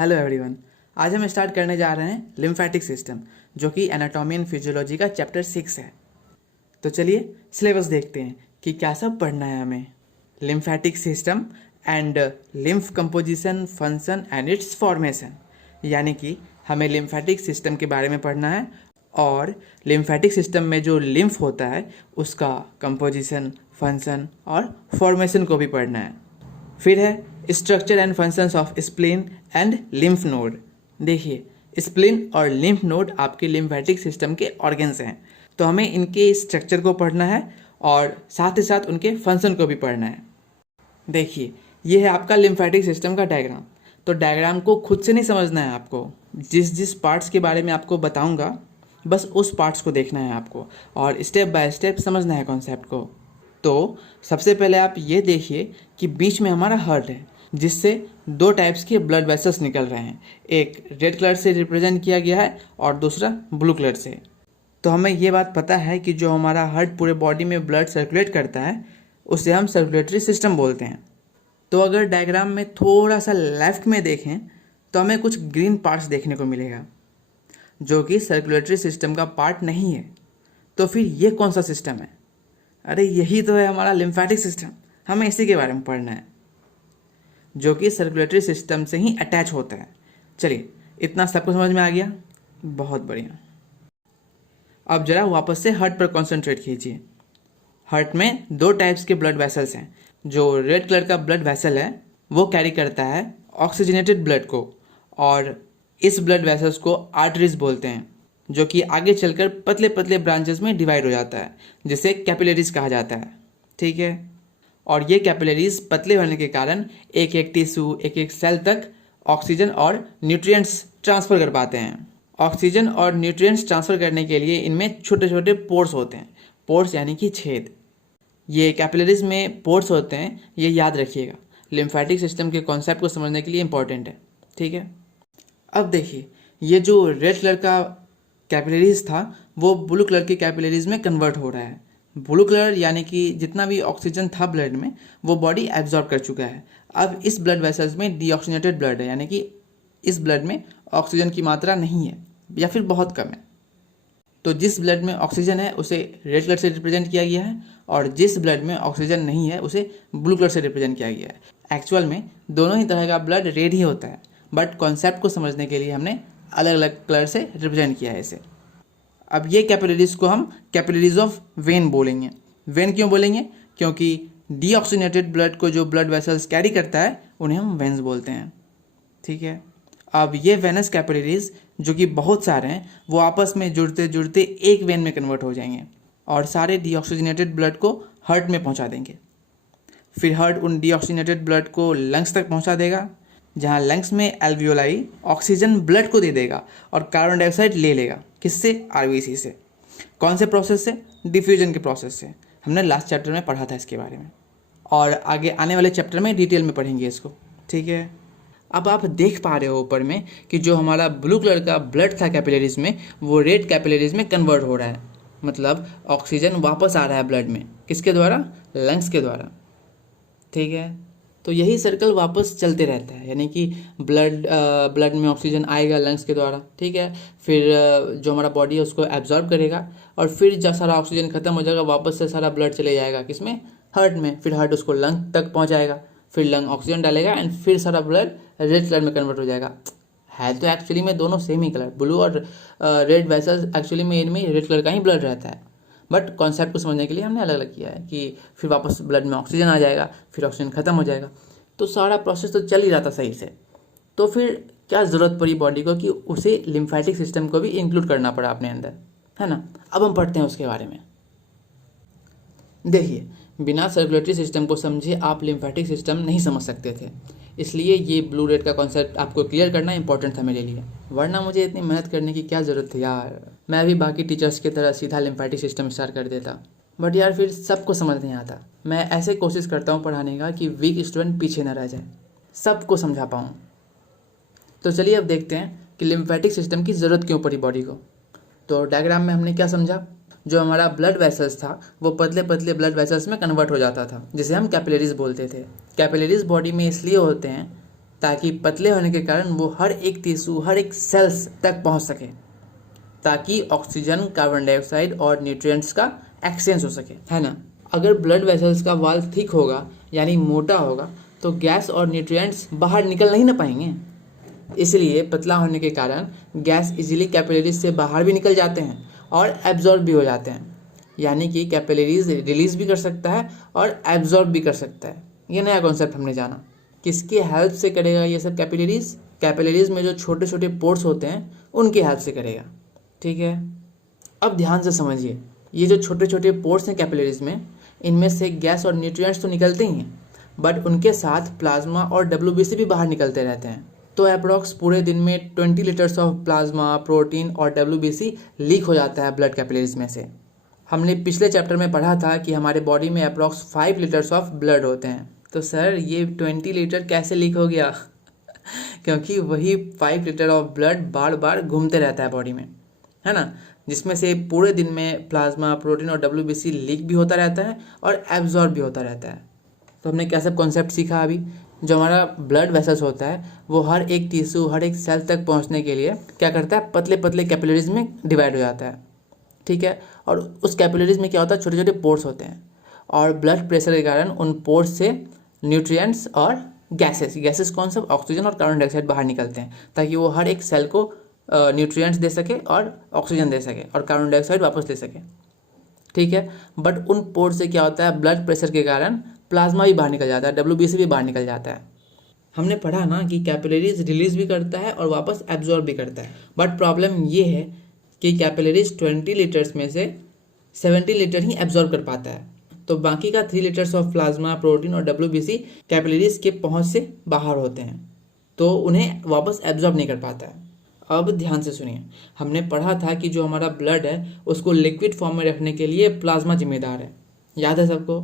Hello everyone. आज हम start करने जा रहे हैं लिम्फेटिक सिस्टम, जो कि एनाटॉमी एंड फिजियोलॉजी का चैप्टर 6 है। तो चलिए सिलेबस देखते हैं कि क्या सब पढ़ना है हमें। Lymphatic system and lymph composition, function and it's formation, यानी कि हमें लिम्फेटिक सिस्टम के बारे में पढ़ना है और लिम्फेटिक सिस्टम में जो लिम्फ होता है उसका कंपोजिशन, फंक्शन और फॉर्मेशन को भी पढ़ना है। फिर है structure and functions of spleen and lymph node. देखिए, स्प्लीन और लिम्फ नोड आपके लिम्फेटिक सिस्टम के ऑर्गन्स हैं, तो हमें इनके स्ट्रक्चर को पढ़ना है और साथ ही साथ उनके फंक्शन को भी पढ़ना है। देखिए, ये है आपका लिम्फेटिक सिस्टम का डायग्राम। तो डायग्राम को खुद से नहीं समझना है आपको, जिस जिस पार्ट्स के बारे में आपको बताऊंगा बस उस पार्ट्स को देखना है आपको और स्टेप बाय स्टेप समझना है कॉन्सेप्ट को। तो सबसे पहले आप ये देखिए कि बीच में हमारा हार्ट है, जिससे दो टाइप्स के ब्लड वेसल्स निकल रहे हैं। एक रेड कलर से रिप्रेजेंट किया गया है और दूसरा ब्लू कलर से। तो हमें ये बात पता है कि जो हमारा हार्ट पूरे बॉडी में ब्लड सर्कुलेट करता है उसे हम सर्कुलेटरी सिस्टम बोलते हैं। तो अगर डायग्राम में थोड़ा सा लेफ्ट में देखें तो हमें कुछ ग्रीन पार्ट्स देखने को मिलेगा, जो कि सर्कुलेटरी सिस्टम का पार्ट नहीं है। तो फिर ये कौन सा सिस्टम है? अरे यही तो है हमारा लिम्फेटिक सिस्टम। हमें इसी के बारे में पढ़ना है, जो कि सर्कुलेटरी सिस्टम से ही अटैच होता है। चलिए, इतना सबको समझ में आ गया? बहुत बढ़िया। अब जरा वापस से हार्ट पर कॉन्सेंट्रेट कीजिए। हार्ट में दो टाइप्स के ब्लड वेसल्स हैं। जो रेड कलर का ब्लड वेसल है वो कैरी करता है ऑक्सीजनेटेड ब्लड को, और इस ब्लड वेसल्स को आर्टरीज बोलते हैं, जो कि आगे चलकर पतले पतले ब्रांचेस में डिवाइड हो जाता है, जिसे कैपिलरीज कहा जाता है। ठीक है, और ये कैपिलरीज पतले होने के कारण एक एक टिश्यू, एक एक सेल तक ऑक्सीजन और न्यूट्रिएंट्स ट्रांसफ़र कर पाते हैं। ऑक्सीजन और न्यूट्रिएंट्स ट्रांसफ़र करने के लिए इनमें छोटे छोटे पोर्स होते हैं। पोर्स यानी कि छेद। ये कैपिलरीज में पोर्स होते हैं, ये याद रखिएगा। लिम्फेटिक सिस्टम के कॉन्सेप्ट को समझने के लिए इंपॉर्टेंट है। ठीक है, अब देखिए, ये जो रेड कलर का कैपिलरीज था वो ब्लू कलर के कैपिलरीज में कन्वर्ट हो रहा है। ब्लू कलर यानी कि जितना भी ऑक्सीजन था ब्लड में वो बॉडी एब्जॉर्ब कर चुका है। अब इस ब्लड वेसल्स में डीऑक्सीजनेटेड ब्लड है, यानी कि इस ब्लड में ऑक्सीजन की मात्रा नहीं है या फिर बहुत कम है। तो जिस ब्लड में ऑक्सीजन है उसे रेड कलर से रिप्रेजेंट किया गया है और जिस ब्लड में ऑक्सीजन नहीं है उसे ब्लू कलर से रिप्रेजेंट किया गया है। एक्चुअल में दोनों ही तरह का ब्लड रेड ही होता है, बट कॉन्सेप्ट को समझने के लिए हमने अलग अलग कलर से रिप्रेजेंट किया है इसे। अब ये कैपिलरीज को हम कैपिलरीज ऑफ वेन बोलेंगे। वेन क्यों बोलेंगे? क्योंकि डीऑक्सीजनेटेड ब्लड को जो ब्लड वेसल्स कैरी करता है उन्हें हम वेन्स बोलते हैं। ठीक है, अब ये वेनस कैपिलरीज जो कि बहुत सारे हैं वो आपस में जुड़ते जुड़ते एक वेन में कन्वर्ट हो जाएंगे और सारे डीऑक्सीजनेटेड ब्लड को हार्ट में पहुंचा देंगे। फिर हार्ट उन डीऑक्सीजनेटेड ब्लड को लंग्स तक पहुंचा देगा, जहां लंग्स में एल्वियोलाई ऑक्सीजन ब्लड को दे देगा और कार्बन डाइऑक्साइड ले लेगा। किससे? आरबीसी से। कौन से प्रोसेस से? डिफ्यूजन के प्रोसेस से। हमने लास्ट चैप्टर में पढ़ा था इसके बारे में और आगे आने वाले चैप्टर में डिटेल में पढ़ेंगे इसको। ठीक है, अब आप देख पा रहे हो ऊपर में कि जो हमारा ब्लू कलर का ब्लड था कैपिलरीज में वो रेड कैपिलरीज में कन्वर्ट हो रहा है। मतलब ऑक्सीजन वापस आ रहा है ब्लड में। किसके द्वारा? लंग्स के द्वारा। ठीक है, तो यही सर्कल वापस चलते रहता है, यानी कि ब्लड में ऑक्सीजन आएगा लंग्स के द्वारा। ठीक है, फिर जो हमारा बॉडी है उसको एब्जॉर्ब करेगा और फिर जब सारा ऑक्सीजन खत्म हो जाएगा वापस से सारा ब्लड चले जाएगा किसमें? हार्ट में। फिर हार्ट उसको लंग तक पहुंचाएगा, फिर लंग ऑक्सीजन डालेगा एंड फिर सारा ब्लड रेड कलर में कन्वर्ट हो जाएगा। है तो एक्चुअली में दोनों सेम ही कलर, ब्लू और रेड वेसल्स एक्चुअली में इनमें रेड कलर का ही ब्लड रहता है, बट कॉन्सेप्ट को समझने के लिए हमने अलग अलग किया है कि फिर वापस ब्लड में ऑक्सीजन आ जाएगा, फिर ऑक्सीजन खत्म हो जाएगा। तो सारा प्रोसेस तो चल ही रहा था सही से। तो फिर क्या ज़रूरत पड़ी बॉडी को कि उसे लिम्फेटिक सिस्टम को भी इंक्लूड करना पड़ा अपने अंदर, है ना? अब हम पढ़ते हैं उसके बारे में। देखिए, बिना सर्कुलेटरी सिस्टम को समझे आप लिम्फेटिक सिस्टम नहीं समझ सकते थे, इसलिए ये ब्लू रेड का कॉन्सेप्ट आपको क्लियर करना इंपॉर्टेंट था मेरे लिए। वरना मुझे इतनी मेहनत करने की क्या ज़रूरत थी यार। मैं भी बाकी टीचर्स की तरह सीधा लिम्फेटिक सिस्टम स्टार्ट कर देता, बट यार फिर सबको समझ नहीं आता। मैं ऐसे कोशिश करता हूँ पढ़ाने का कि वीक स्टूडेंट पीछे न रह जाए, सबको समझा पाऊँ। तो चलिए अब देखते हैं कि लिम्फेटिक सिस्टम की ज़रूरत क्यों पड़ी बॉडी को। तो डायग्राम में हमने क्या समझा? जो हमारा ब्लड वेसल्स था वो पतले पतले ब्लड वेसल्स में कन्वर्ट हो जाता था, जिसे हम कैपिलरीज बोलते थे। कैपिलरीज बॉडी में इसलिए होते हैं ताकि पतले होने के कारण वो हर एक टिश्यू, हर एक सेल्स तक पहुंच सके, ताकि ऑक्सीजन, कार्बन डाइऑक्साइड और न्यूट्रिएंट्स का एक्सचेंज हो सके, है ना। अगर ब्लड वेसल्स का वॉल थिक होगा यानी मोटा होगा तो गैस और न्यूट्रिएंट्स बाहर निकल नहीं ना पाएंगे। इसलिए पतला होने के कारण गैस इजीली कैपिलरीज से बाहर भी निकल जाते हैं और एब्जॉर्ब भी हो जाते हैं, यानी कि कैपिलरीज रिलीज भी कर सकता है और एब्जॉर्ब भी कर सकता है। ये नया कॉन्सेप्ट हमने जाना। किसकी हेल्प से करेगा ये सब कैपिलरीज? कैपिलरीज में जो छोटे छोटे पोर्स होते हैं उनकी हेल्प से करेगा, ठीक है। अब ध्यान से समझिए, ये जो छोटे छोटे पोर्स हैं कैपिलरीज में, इनमें से गैस और न्यूट्रिएंट्स तो निकलते ही हैं, बट उनके साथ प्लाज्मा और WBC भी बाहर निकलते रहते हैं। तो अप्रॉक्स पूरे दिन में 20 लीटर्स ऑफ प्लाज्मा, प्रोटीन और WBC लीक हो जाता है ब्लड कैपिलरीज में से। हमने पिछले चैप्टर में पढ़ा था कि हमारे बॉडी में अप्रॉक्स 5 लीटर्स ऑफ ब्लड होते हैं। तो सर ये 20 लीटर कैसे लीक हो गया? क्योंकि वही 5 लीटर ऑफ ब्लड बार बार घूमते रहता है बॉडी में, है ना, जिसमें से पूरे दिन में प्लाज्मा, प्रोटीन और WBC लीक भी होता रहता है और एब्जॉर्ब भी होता रहता है। तो हमने क्या सब कॉन्सेप्ट सीखा अभी? जो हमारा ब्लड वेसल्स होता है वो हर एक टिश्यू, हर एक सेल तक पहुंचने के लिए क्या करता है? पतले पतले कैपिलरीज में डिवाइड हो जाता है, ठीक है। और उस कैपिलरीज में क्या होता है? छोटे छोटे पोर्स होते हैं और ब्लड प्रेशर के कारण उन पोर्स से न्यूट्रिएंट्स और गैसेस कौन सा? ऑक्सीजन और कार्बन डाइऑक्साइड बाहर निकलते हैं, ताकि वो हर एक सेल को न्यूट्रिएंट्स दे सके और ऑक्सीजन दे सके और कार्बन डाइऑक्साइड वापस ले सके, ठीक है। बट उन पोर्स से क्या होता है? ब्लड प्रेशर के कारण प्लाज्मा भी बाहर निकल जाता है, WBC भी बाहर निकल जाता है। हमने पढ़ा ना कि कैपिलरीज रिलीज भी करता है और वापस एब्जॉर्ब भी करता है, बट प्रॉब्लम ये है कि कैपिलरीज 20 लीटर्स में से 70 लीटर ही एब्जॉर्ब कर पाता है, तो बाकी का 3 लीटर्स ऑफ प्लाज्मा, प्रोटीन और WBC कैपिलरीज के पहुंच से बाहर होते हैं, तो उन्हें वापस एब्जॉर्ब नहीं कर पाता है। अब ध्यान से सुनिए, हमने पढ़ा था कि जो हमारा ब्लड है उसको लिक्विड फॉर्म में रखने के लिए प्लाज्मा जिम्मेदार है, याद है सबको?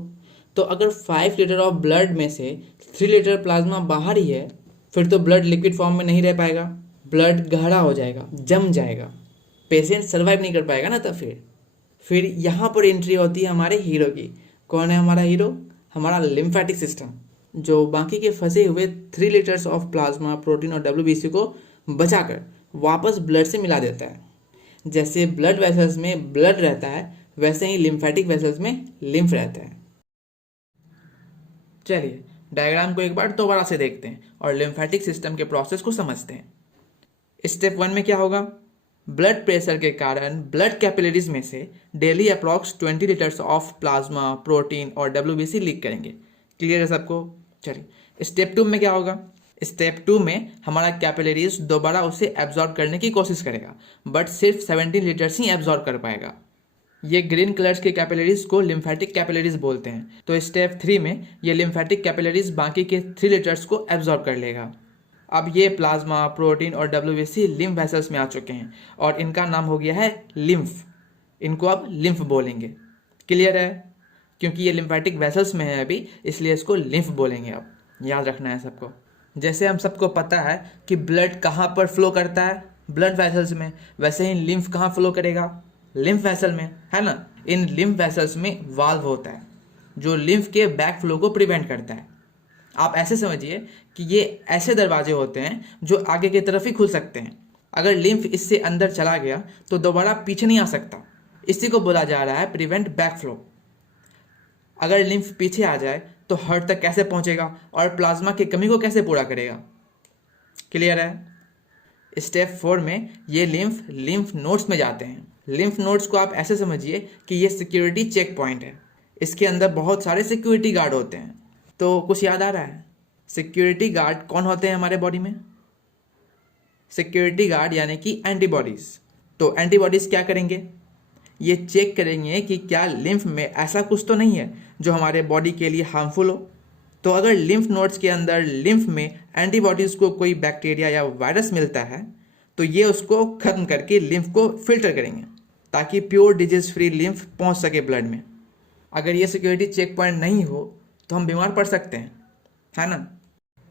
तो अगर 5 लीटर ऑफ ब्लड में से 3 लीटर प्लाज्मा बाहर ही है, फिर तो ब्लड लिक्विड फॉर्म में नहीं रह पाएगा, ब्लड गाढ़ा हो जाएगा, जम जाएगा, पेशेंट सर्वाइव नहीं कर पाएगा ना। तब फिर यहाँ पर एंट्री होती है हमारे हीरो की। कौन है हमारा हीरो? हमारा लिम्फेटिक सिस्टम, जो बाकी के फंसे हुए 3 लीटर्स ऑफ प्लाज्मा, प्रोटीन और WBC को बचाकर वापस ब्लड से मिला देता है। जैसे ब्लड वेसल्स में ब्लड रहता है, वैसे ही लिम्फेटिक वेसल्स में लिम्फ रहता है। चलिए डायग्राम को एक बार दोबारा से देखते हैं और लिम्फेटिक सिस्टम के प्रोसेस को समझते हैं। स्टेप 1 में क्या होगा? ब्लड प्रेशर के कारण ब्लड कैपिलरीज में से daily approx 20 litres of plasma, protein और WBC लीक करेंगे। क्लियर है सबको? चलिए स्टेप 2 में क्या होगा? स्टेप 2 में हमारा कैपिलरीज दोबारा उसे एब्जॉर्ब करने की कोशिश करेगा, बट सिर्फ 17 लीटर्स ही एब्जॉर्ब कर पाएगा। ये ग्रीन कलर्स के कैपिलरीज को लिम्फेटिक कैपिलरीज बोलते हैं। तो स्टेप 3 में ये लिम्फेटिक कैपिलरीज बाकी के 3 लीटर्स को एब्जॉर्ब कर लेगा। अब ये प्लाज्मा, प्रोटीन और WBC लिम्फ वेसल्स में आ चुके हैं और इनका नाम हो गया है लिम्फ। इनको अब लिम्फ बोलेंगे। क्लियर है? क्योंकि ये लिम्फेटिक वेसल्स में है अभी, इसलिए इसको लिम्फ बोलेंगे। अब याद रखना है सबको। जैसे हम सबको पता है कि ब्लड कहाँ पर फ्लो करता है? ब्लड वेसल्स में। वैसे ही लिम्फ कहाँ फ्लो करेगा? लिम्फ वेसल में, है ना। इन लिम्फ वेसल्स में वाल्व होता है जो लिम्फ के बैक फ्लो को प्रिवेंट करता है। आप ऐसे समझिए कि ये ऐसे दरवाजे होते हैं जो आगे की तरफ ही खुल सकते हैं। अगर लिम्फ इससे अंदर चला गया तो दोबारा पीछे नहीं आ सकता। इसी को बोला जा रहा है प्रिवेंट बैक फ्लो। अगर लिम्फ पीछे आ जाए तो हार्ट तक कैसे पहुंचेगा और प्लाज्मा की कमी को कैसे पूरा करेगा? क्लियर है? स्टेप 4 में ये लिम्फ नोड्स में जाते हैं। लिम्फ नोड्स को आप ऐसे समझिए कि ये सिक्योरिटी चेक पॉइंट है। इसके अंदर बहुत सारे सिक्योरिटी गार्ड होते हैं। तो कुछ याद आ रहा है? सिक्योरिटी गार्ड कौन होते हैं हमारे बॉडी में? सिक्योरिटी गार्ड यानी कि एंटीबॉडीज। तो एंटीबॉडीज क्या करेंगे? ये चेक करेंगे कि क्या लिम्फ में ऐसा कुछ तो नहीं है जो हमारे बॉडी के लिए हार्मफुल हो। तो अगर लिम्फ नोड्स के अंदर लिम्फ में एंटीबॉडीज को कोई बैक्टीरिया या वायरस मिलता है तो ये उसको खत्म करके लिम्फ को फिल्टर करेंगे ताकि प्योर डिजीज फ्री लिम्फ पहुंच सके ब्लड में। अगर ये सिक्योरिटी चेक पॉइंट नहीं हो तो हम बीमार पड़ सकते हैं, है ना।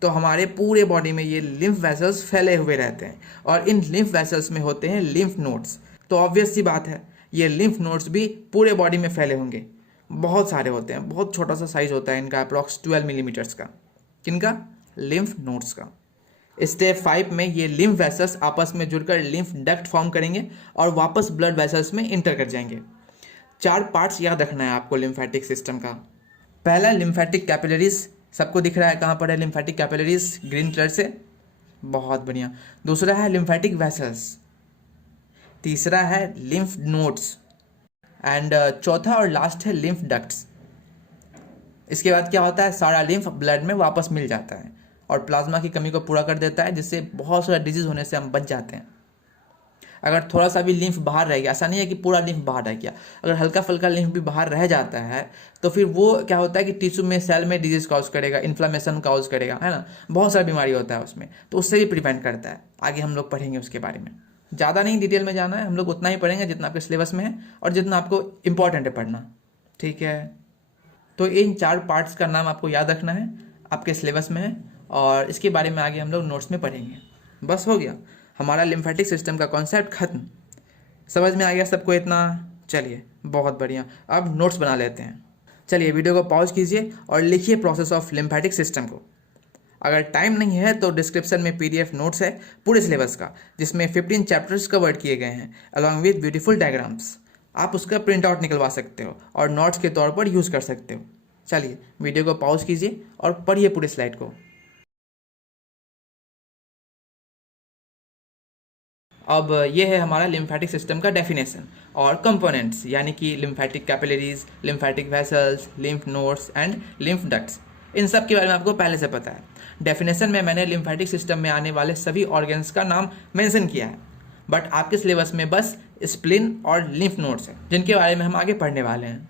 तो हमारे पूरे बॉडी में ये लिम्फ वेसल्स फैले हुए रहते हैं और इन लिम्फ वेसल्स में होते हैं लिम्फ नोड्स। तो ऑब्वियस सी बात है ये लिम्फ नोड्स भी पूरे बॉडी में फैले होंगे। बहुत सारे होते हैं, बहुत छोटा सा साइज होता है इनका, अप्रॉक्स 12 मिलीमीटर्स का। किनका? लिम्फ नोड्स का। स्टेप 5 में ये लिम्फ वेसल्स आपस में जुड़कर लिम्फ डक्ट फॉर्म करेंगे और वापस ब्लड वेसल्स में इंटर कर जाएंगे। 4 पार्ट्स याद रखना है आपको लिम्फेटिक सिस्टम का। पहला लिम्फेटिक कैपिलरीज, सबको दिख रहा है कहाँ पर है लिम्फेटिक कैपिलरीज, ग्रीन कलर से, बहुत बढ़िया। दूसरा है लिम्फेटिक वेसल्स, तीसरा है लिम्फ नोड्स एंड चौथा और लास्ट है लिम्फ डक्ट्स। इसके बाद क्या होता है, सारा लिम्फ ब्लड में वापस मिल जाता है और प्लाज्मा की कमी को पूरा कर देता है, जिससे बहुत सारा डिजीज होने से हम बच जाते हैं। अगर थोड़ा सा भी लिम्फ बाहर रह गया, ऐसा नहीं है कि पूरा लिम्फ बाहर रह गया, अगर हल्का फुल्का लिम्फ भी बाहर रह जाता है तो फिर वो क्या होता है कि टिश्यू में, सेल में डिजीज कॉज करेगा, इन्फ्लामेशन कॉज करेगा, है ना, बहुत सारी बीमारी होता है उसमें, तो उससे भी प्रिवेंट करता है। आगे हम लोग पढ़ेंगे उसके बारे में, ज़्यादा नहीं डिटेल में जाना है, हम लोग उतना ही पढ़ेंगे जितना आपके सिलेबस में है और जितना आपको इम्पॉर्टेंट है पढ़ना, ठीक है। तो इन 4 पार्ट्स का नाम आपको याद रखना है, आपके सिलेबस में है और इसके बारे में आगे हम लोग नोट्स में पढ़ेंगे। बस हो गया, हमारा लिम्फेटिक सिस्टम का कॉन्सेप्ट खत्म। समझ में आ गया सबको इतना? चलिए बहुत बढ़िया, अब नोट्स बना लेते हैं। चलिए वीडियो को पॉज कीजिए और लिखिए प्रोसेस ऑफ लिम्फेटिक सिस्टम को। अगर टाइम नहीं है तो डिस्क्रिप्शन में PDF नोट्स है पूरे सिलेबस का, जिसमें 15 चैप्टर्स कवर किए गए हैं अलॉन्ग विद ब्यूटीफुल डायग्राम्स। आप उसका प्रिंट आउट निकलवा सकते हो और नोट्स के तौर पर यूज़ कर सकते हो। चलिए वीडियो को पॉज कीजिए और पढ़िए पूरे स्लाइड को। अब ये है हमारा लिम्फेटिक सिस्टम का डेफिनेशन और कंपोनेंट्स, यानी कि lymphatic capillaries, lymphatic vessels, lymph nodes and lymph ducts. इन सब के बारे में आपको पहले से पता है। डेफिनेशन में मैंने लिम्फेटिक सिस्टम में आने वाले सभी ऑर्गन्स का नाम मेंशन किया है, बट आपके सिलेबस में बस स्प्लीन और लिम्फ नोड्स है, जिनके बारे में हम आगे पढ़ने वाले हैं।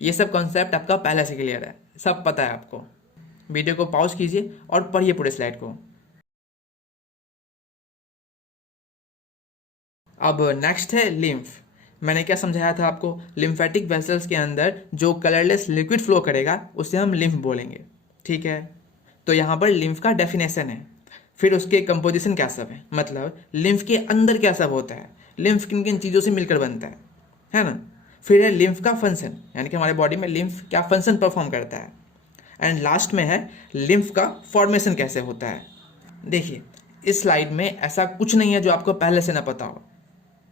ये सब कॉन्सेप्ट आपका पहले से क्लियर है, सब पता है आपको। वीडियो को पॉज कीजिए और पढ़िए पूरे स्लाइड को। अब नेक्स्ट है लिम्फ। मैंने क्या समझाया था आपको, लिम्फेटिक वेसल्स के अंदर जो कलरलेस लिक्विड फ्लो करेगा उसे हम लिम्फ बोलेंगे, ठीक है। तो यहाँ पर लिम्फ का डेफिनेशन है, फिर उसके कंपोजिशन क्या सब है, मतलब लिम्फ के अंदर क्या सब होता है, लिम्फ किन किन चीज़ों से मिलकर बनता है ना। फिर है लिम्फ का फंक्शन, यानी कि हमारे बॉडी में लिम्फ क्या फंक्शन परफॉर्म करता है। एंड लास्ट में है लिम्फ का फॉर्मेशन कैसे होता है। देखिए इस स्लाइड में ऐसा कुछ नहीं है जो आपको पहले से ना पता हो,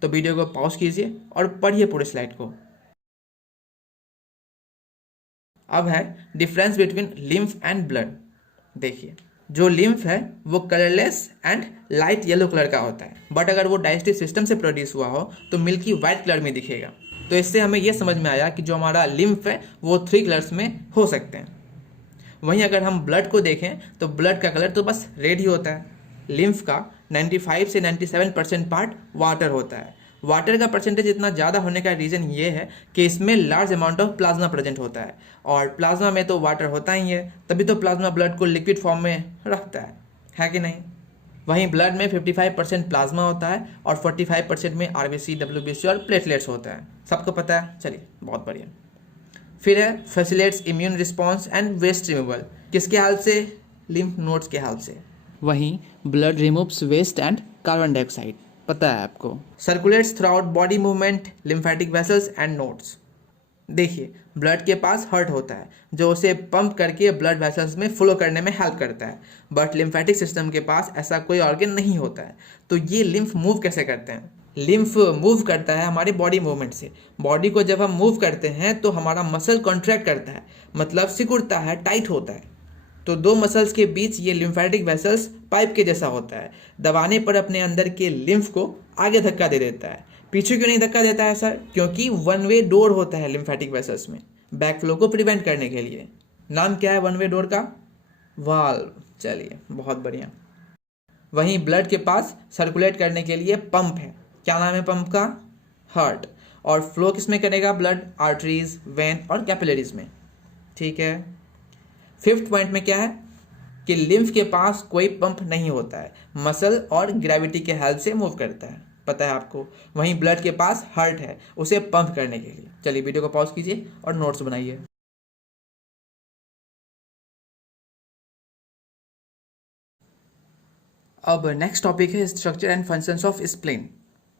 तो वीडियो को पॉज कीजिए और पढ़िए पूरे स्लाइड को। अब है difference between lymph and blood. देखिए जो लिम्फ है वो colourless and light yellow colour का होता है, बट अगर वो डाइजेस्टिव सिस्टम से प्रोड्यूस हुआ हो तो मिल्की वाइट कलर में दिखेगा। तो इससे हमें यह समझ में आया कि जो हमारा लिम्फ है वो 3 कलर्स में हो सकते हैं। वहीं अगर हम ब्लड को देखें तो ब्लड का कलर तो बस रेड ही होता है। लिम्फ का 95 से 97% पार्ट वाटर होता है। वाटर का परसेंटेज इतना ज़्यादा होने का रीज़न ये है कि इसमें large amount of plasma present होता है, और प्लाज्मा में तो वाटर होता ही है, तभी तो प्लाज्मा ब्लड को लिक्विड फॉर्म में रखता है कि नहीं। वहीं ब्लड में 55% प्लाज्मा होता है और 45% में RBC, WBC और प्लेटलेट्स होता है, सबको पता है। चलिए बहुत बढ़िया। फिर है facilitates immune response and waste removal, किसके हेल्प से, लिम्फ नोड्स के हेल्प से। वहीं blood removes waste and carbon dioxide, पता है आपको। Circulates throughout body movement, lymphatic vessels and nodes. देखिए ब्लड के पास हार्ट होता है जो उसे पंप करके ब्लड वेसल्स में फ्लो करने में हेल्प करता है, बट लिम्फेटिक सिस्टम के पास ऐसा कोई ऑर्गन नहीं होता है। तो ये लिम्फ मूव कैसे करते हैं, लिम्फ मूव करता है हमारे बॉडी मूवमेंट से। बॉडी को जब हम मूव करते हैं तो हमारा मसल कॉन्ट्रैक्ट करता है, मतलब सिकुड़ता है, टाइट होता है। तो 2 मसल्स के बीच ये लिम्फेटिक वेसल्स पाइप के जैसा होता है, दबाने पर अपने अंदर के लिम्फ को आगे धक्का दे देता है। पीछे क्यों नहीं धक्का देता है सर, क्योंकि 1 वे डोर होता है लिम्फेटिक वेसल्स में, बैक फ्लो को प्रिवेंट करने के लिए। नाम क्या है 1 वे डोर का, वाल्व। चलिए बहुत बढ़िया। वहीं ब्लड के पास सर्कुलेट करने के लिए पंप है, क्या नाम है पंप का, हार्ट। और फ्लो किस में करेगा ब्लड, आर्टरीज, वेन और कैपिलरीज में, ठीक है। 5th पॉइंट में क्या है कि लिम्फ के पास कोई पंप नहीं होता है, मसल और ग्रेविटी के हेल्प से मूव करता है, पता है आपको। वहीं ब्लड के पास हार्ट है उसे पंप करने के लिए। चलिए वीडियो को पॉज कीजिए और नोट्स बनाइए। अब नेक्स्ट टॉपिक है structure and functions of spleen.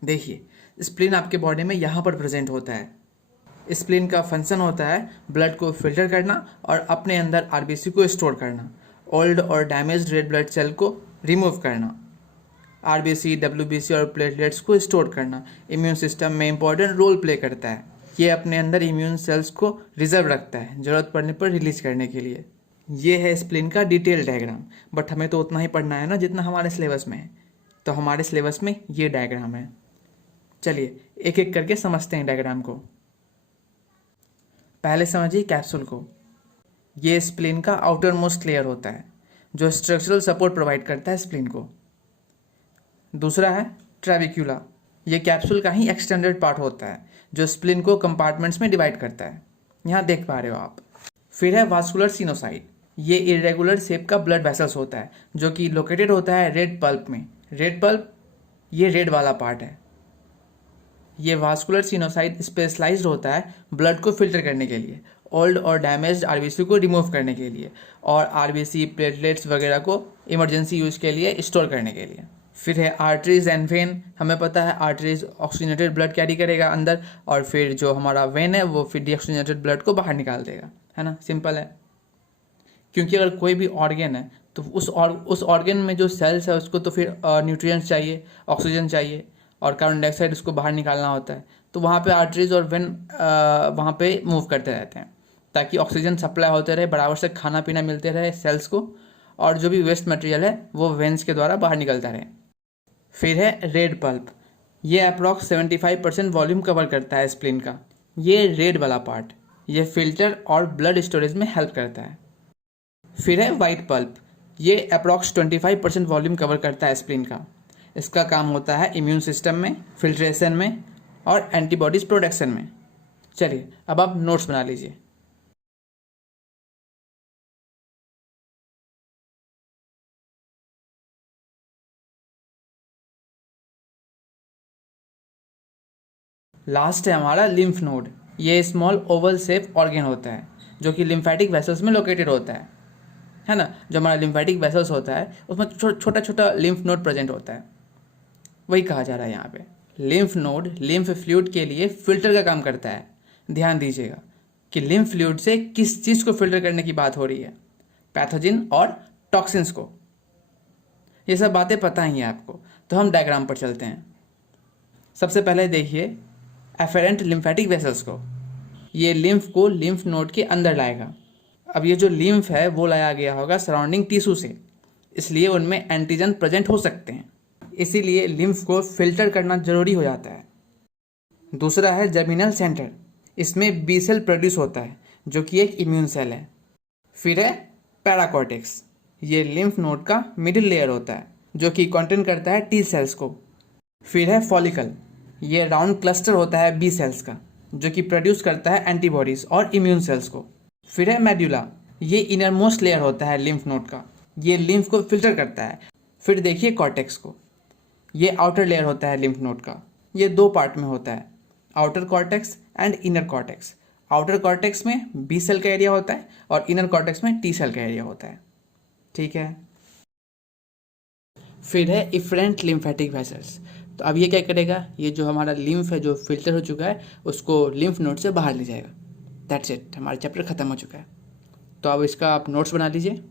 देखिए स्प्लीन आपके बॉडी में यहाँ पर प्रेजेंट होता है। स्प्लीन का फंक्शन होता है ब्लड को फिल्टर करना और अपने अंदर RBC को स्टोर करना, ओल्ड और डैमेज्ड रेड ब्लड सेल को रिमूव करना, आरबीसी, डब्ल्यूबीसी और प्लेटलेट्स को स्टोर करना इम्यून सिस्टम में इंपॉर्टेंट रोल प्ले करता है। ये अपने अंदर इम्यून सेल्स को रिजर्व रखता है ज़रूरत पड़ने पर रिलीज करने के लिए। ये है स्प्लीन का डिटेल डायग्राम, बट हमें तो उतना ही पढ़ना है ना जितना हमारे सिलेबस में है, तो हमारे सिलेबस में ये डायग्राम है। चलिए एक एक करके समझते हैं डायग्राम को। पहले समझिए कैप्सूल को। ये स्प्लीन का आउटर मोस्ट लेयर होता है जो स्ट्रक्चरल सपोर्ट प्रोवाइड करता है स्प्लीन को। दूसरा है ट्रैबिक्यूला। ये कैप्सूल का ही एक्सटेंडेड पार्ट होता है जो स्प्लीन को कंपार्टमेंट्स में डिवाइड करता है, यहाँ देख पा रहे हो आप। फिर है वास्कुलर सिनोसाइड। ये इरेगुलर शेप का ब्लड वेसल्स होता है जो कि लोकेटेड होता है रेड पल्प में। रेड पल्प ये रेड वाला पार्ट है। ये वास्कुलर सिनोसाइड स्पेशलाइज्ड होता है ब्लड को फिल्टर करने के लिए, ओल्ड और डैमेज्ड आरबीसी को रिमूव करने के लिए, और आरबीसी, प्लेटलेट्स वगैरह को इमरजेंसी यूज के लिए स्टोर करने के लिए। फिर है आर्टरीज एंड वेन। हमें पता है आर्टरीज ऑक्सीजनेटेड ब्लड कैरी करेगा अंदर, और फिर जो हमारा वेन है वो फिर डीऑक्सीजनेटेड ब्लड को बाहर निकाल देगा, है ना, सिंपल है। क्योंकि अगर कोई भी ऑर्गन है तो उस ऑर्गन में जो सेल्स है उसको तो फिर न्यूट्रिएंट्स चाहिए, ऑक्सीजन चाहिए, और कार्बन डाइऑक्साइड उसको बाहर निकालना होता है। तो वहाँ पे आर्टरीज और वेन वहाँ पे मूव करते रहते हैं ताकि ऑक्सीजन सप्लाई होते रहे, बराबर से खाना पीना मिलते रहे सेल्स को, और जो भी वेस्ट मटेरियल है वो वेंस के द्वारा बाहर निकलता रहे। फिर है रेड पल्प। ये अप्रॉक्स 75% वॉल्यूम कवर करता है स्प्लीन का। ये रेड वाला पार्ट ये फिल्टर और ब्लड स्टोरेज में हेल्प करता है। फिर है वाइट पल्प। ये अप्रॉक्स 25% वॉल्यूम कवर करता है स्प्लीन का। इसका काम होता है इम्यून सिस्टम में, फिल्ट्रेशन में और एंटीबॉडीज प्रोडक्शन में। चलिए अब आप नोट्स बना लीजिए। लास्ट है हमारा लिम्फ नोड। ये स्मॉल ओवल शेप ऑर्गन होता है जो कि लिम्फेटिक वेसल्स में लोकेटेड होता है ना। जो हमारा लिम्फेटिक वेसल्स होता है उसमें छोटा छोटा लिम्फ नोड प्रेजेंट होता है, वही कहा जा रहा है यहाँ पे। लिम्फ नोड लिम्फ फ्लूइड के लिए फिल्टर का काम करता है। ध्यान दीजिएगा कि लिम्फ फ्लूइड से किस चीज़ को फिल्टर करने की बात हो रही है, पैथोजिन और टॉक्सिन्स को। ये सब बातें पता ही है आपको, तो हम डायग्राम पर चलते हैं। सबसे पहले देखिए एफेरेंट लिम्फेटिक वेसल्स को। ये लिम्फ को लिम्फ नोड के अंदर लाएगा। अब ये जो लिम्फ है वो लाया गया होगा सराउंडिंग टिश्यू से, इसलिए उनमें एंटीजन प्रेजेंट हो सकते हैं, इसीलिए लिम्फ को फिल्टर करना जरूरी हो जाता है। दूसरा है जर्मिनल सेंटर। इसमें बी सेल प्रोड्यूस होता है जो कि एक इम्यून सेल है। फिर है पैराकॉर्टेक्स। ये लिम्फ नोड का मिडिल लेयर होता है जो कि कंटेन करता है टी सेल्स को। फिर है फॉलिकल। ये राउंड क्लस्टर होता है बी सेल्स का जो कि प्रोड्यूस करता है एंटीबॉडीज और इम्यून सेल्स को। फिर है मेड्यूला। ये इनर मोस्ट लेयर होता है लिम्फ नोड का, ये लिम्फ को फिल्टर करता है। फिर देखिए कॉर्टेक्स को। ये आउटर लेयर होता है लिम्फ नोड का। ये दो पार्ट में होता है, outer cortex and inner cortex. Outer cortex में बी सेल का एरिया होता है और इनर कॉर्टेक्स में टी सेल का एरिया होता है, ठीक है। फिर है इफरेंट लिम्फेटिक वेसल्स। तो अब ये क्या करेगा, ये जो हमारा लिम्फ है जो फिल्टर हो चुका है उसको लिम्फ नोड से बाहर ले जाएगा। दैट्स इट, हमारा चैप्टर खत्म हो चुका है। तो अब इसका आप नोट्स बना लीजिए।